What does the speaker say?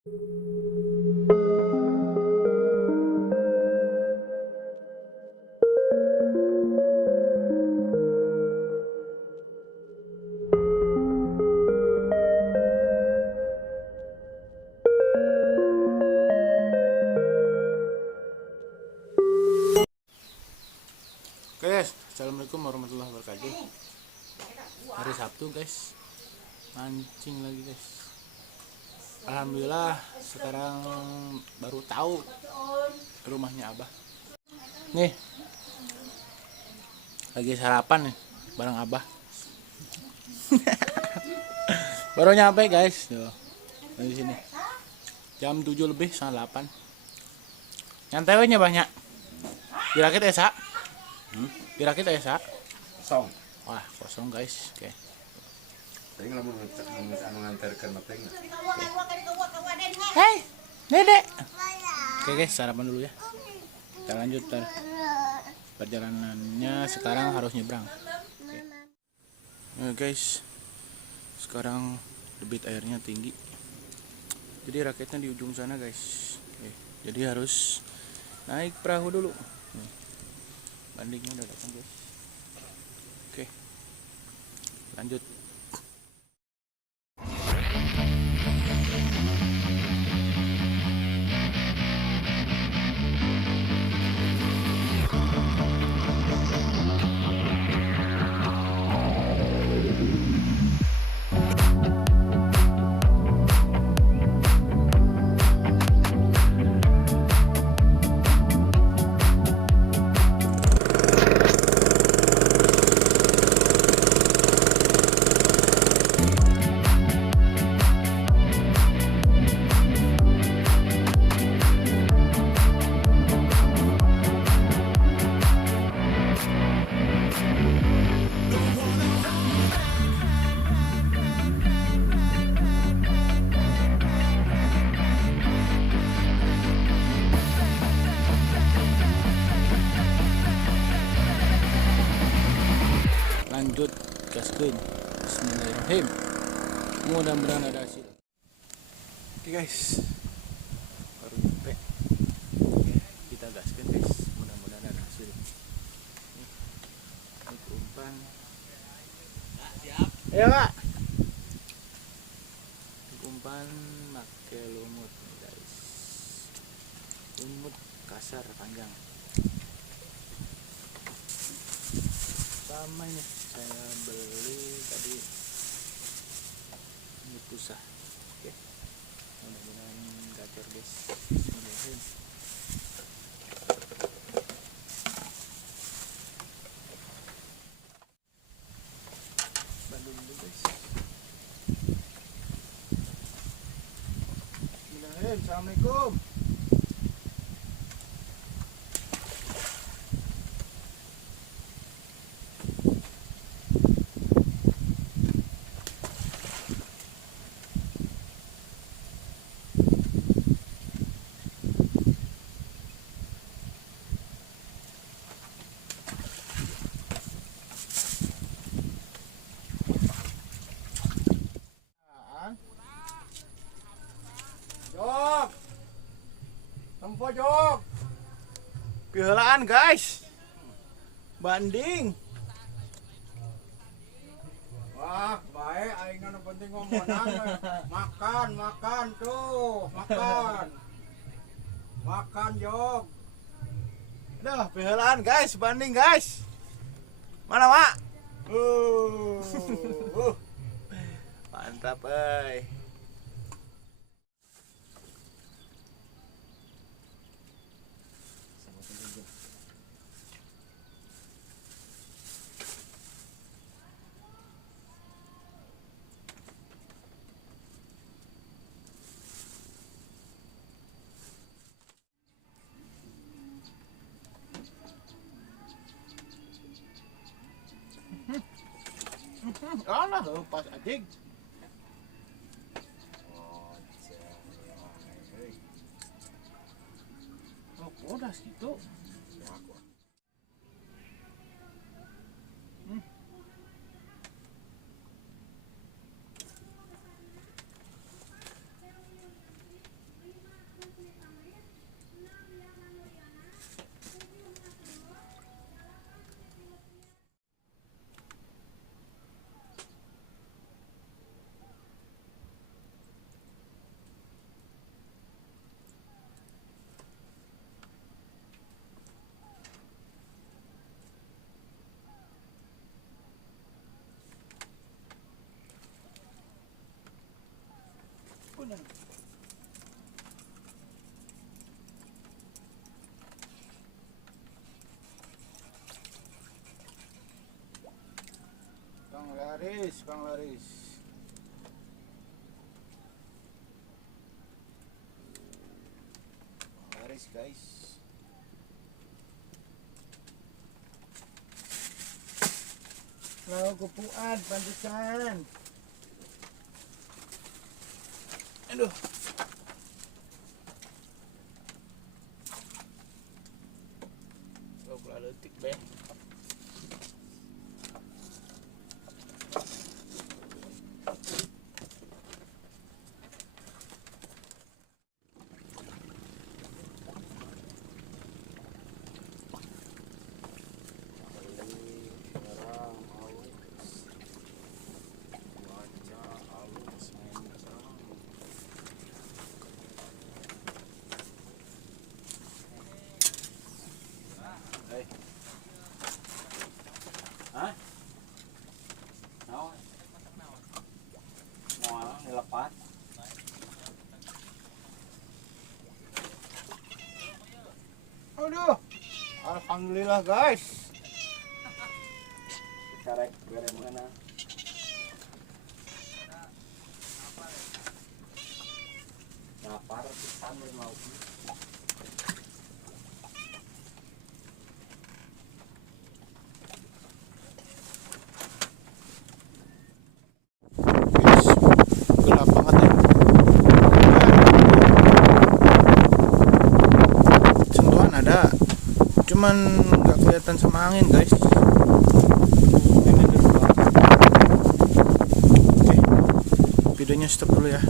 Guys, assalamualaikum warahmatullahi wabarakatuh. Hari Sabtu guys, mancing lagi guys. Alhamdulillah sekarang baru tahu rumahnya Abah. Nih, lagi sarapan nih bareng Abah. Baru nyampe guys, tuh di sini. Jam 7 lebih, setengah 8. Nyantainya banyak. Dirakit ya, Sa? Dirakit ya, Sa? Kosong. Wah, kosong guys. Oke. Tadi nggak mengantarkan mateng. Hei, Dedek. Oke guys, sarapan dulu ya. Kita lanjut perjalanannya. Sekarang harus nyebrang. Nah, guys, sekarang debit airnya tinggi. Jadi raketnya di ujung sana guys. Oke, jadi harus naik perahu dulu. Bandingnya udah datang guys. Oke, lanjut. Lanjut gaskeun. Bismillahirrahmanirrahim. Mudah-mudahan ada hasil. Oke guys, baru nyampe. Oke, kita gaskeun guys. Mudah-mudahan ada hasil. Ini umpan. Ayo Pak. Umpan make lumut nih guys. Lumut kasar panjang. Sama ini saya beli tadi ini pusah. Oke, mudah-mudahan gacor guys. Bismillahirrahmanirrahim. Bandung dulu guys. Bismillahirrahmanirrahim. Assalamualaikum. Jok, tempo jok. Pihelaan guys. Banding. Wah, baik. Aing anu penting ngomongan. Makan tuh, makan. Makan jok. Dah, pihelaan guys, banding guys. Mana, Mak? Mantap, euy. Alah, pas anjing. Oh, udah segitu. Laris, Kang Laris. Laris guys. Lalu kupuan, pantesan. Aduh. Gak letik be. Hah? Naon? Moal dilepas. Aduh. Alhamdulillah guys. Carek bere mana? Lapar pisan mau. Guys, gelap banget ya. Sentuhan ada, cuman nggak kelihatan sama angin guys. Oke, videonya stop dulu ya.